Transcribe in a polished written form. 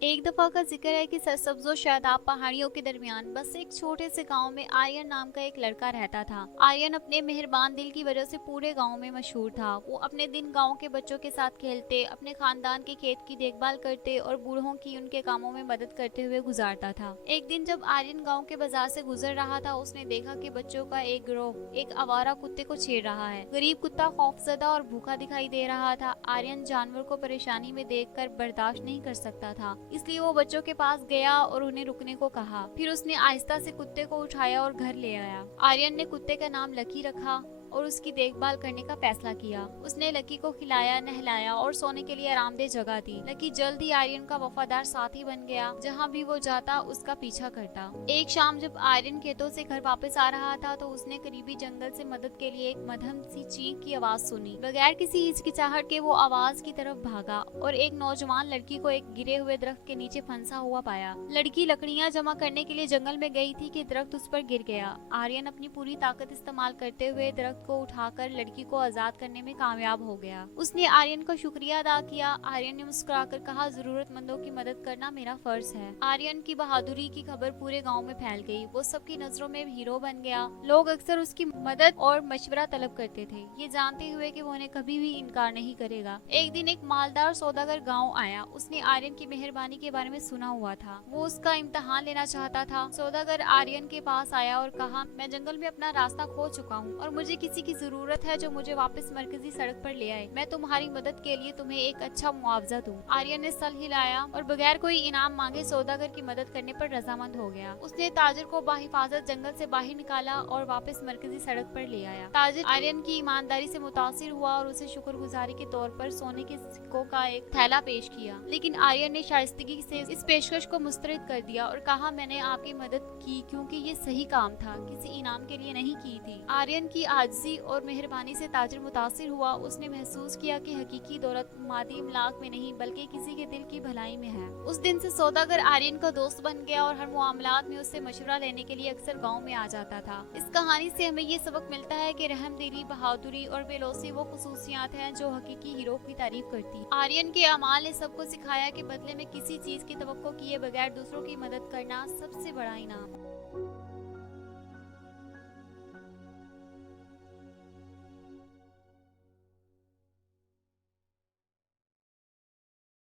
एक दफा का जिक्र है कि सरसब्ज और शादाब पहाड़ियों के दरमियान बस एक छोटे से गांव में आर्यन नाम का एक लड़का रहता था। आर्यन अपने मेहरबान दिल की वजह से पूरे गांव में मशहूर था। वो अपने दिन गांव के बच्चों के साथ खेलते, अपने खानदान के खेत की देखभाल करते और बूढ़ों की उनके कामों में मदद करते हुए गुजारता था। एक दिन जब आर्यन गाँव के बाजार से गुजर रहा था, उसने देखा कि बच्चों का एक गिरोह एक आवारा कुत्ते को छेड़ रहा है। गरीब कुत्ता खौफजदा और भूखा दिखाई दे रहा था। आर्यन जानवर को परेशानी में देखकर बर्दाश्त नहीं कर सकता था, इसलिए वो बच्चों के पास गया और उन्हें रुकने को कहा। फिर उसने आहिस्ता से कुत्ते को उठाया और घर ले आया। आर्यन ने कुत्ते का नाम लकी रखा और उसकी देखभाल करने का फैसला किया। उसने लकी को खिलाया, नहलाया और सोने के लिए आरामदेह जगह दी। लकी जल्द ही आर्यन का वफादार साथी बन गया। जहाँ भी वो जाता उसका पीछा करता। एक शाम जब आर्यन खेतों से घर वापस आ रहा था तो उसने करीबी जंगल से मदद के लिए एक मध्यम सी चीख की आवाज सुनी। बगैर किसी हिचकिचाहट के वो आवाज की तरफ भागा और एक नौजवान लड़की को एक गिरे हुए दरख्त के नीचे फंसा हुआ पाया। लड़की लकड़ियां जमा करने के लिए जंगल में गई थी कि दरख्त उस पर गिर गया। आर्यन अपनी पूरी ताकत इस्तेमाल करते हुए दरख्त को उठाकर लड़की को आजाद करने में कामयाब हो गया। उसने आर्यन का शुक्रिया अदा किया। आर्यन ने मुस्कुराकर कहा, जरूरतमंदों की मदद करना मेरा फर्ज है। आर्यन की बहादुरी की खबर पूरे गांव में फैल गई। वो सबकी नजरों में हीरो बन गया। लोग अक्सर उसकी मदद और मशवरा तलब करते थे, ये जानते हुए कि वो उन्हें कभी भी इनकार नहीं करेगा। एक दिन एक मालदार सौदागर गाँव आया। उसने आर्यन की मेहरबानी के बारे में सुना हुआ था। वो उसका इम्तिहान लेना चाहता था। सौदागर आर्यन के पास आया और कहा, मैं जंगल में अपना रास्ता खो चुका हूँ और मुझे किसी की जरूरत है जो मुझे वापस मरकजी सड़क पर ले आए। मैं तुम्हारी मदद के लिए तुम्हें एक अच्छा मुआवजा दूं। आर्यन ने सर हिलाया और बगैर कोई इनाम मांगे सौदागर की मदद करने पर रजामंद हो गया। उसने ताजिर को बाहिफाजत जंगल से बाहर निकाला और वापस मरकजी सड़क पर ले आया। ताजिर आर्यन की ईमानदारी से मुतासिर हुआ और उसे शुक्रगुजारी के तौर पर सोने के सिक्कों का एक थैला पेश किया। लेकिन आर्यन ने शाइस्तगी से इस पेशकश को मुस्तरद कर दिया और कहा, मैंने आपकी मदद की क्योंकि ये सही काम था, किसी इनाम के लिए नहीं की थी। आर्यन की आजिज़ी और मेहरबानी से ताजिर मुतासिर हुआ। उसने महसूस किया कि हकीकी दौलत मादी इमलाक में नहीं बल्कि किसी के दिल की भलाई में है। उस दिन से सौदागर आर्यन का दोस्त बन गया और हर मामलात में उससे मशवरा लेने के लिए अक्सर गांव में आ जाता था। इस कहानी से हमें ये सबक मिलता है कि रहमदिली, बहादुरी और बेलौसी वो खुसूसियात हैं जो हकीकी हीरो की तारीफ करती। आर्यन के अमाल ने सबको सिखाया कि बदले में किसी चीज की तवक्को किए बगैर दूसरों की मदद करना सबसे बड़ा इनाम।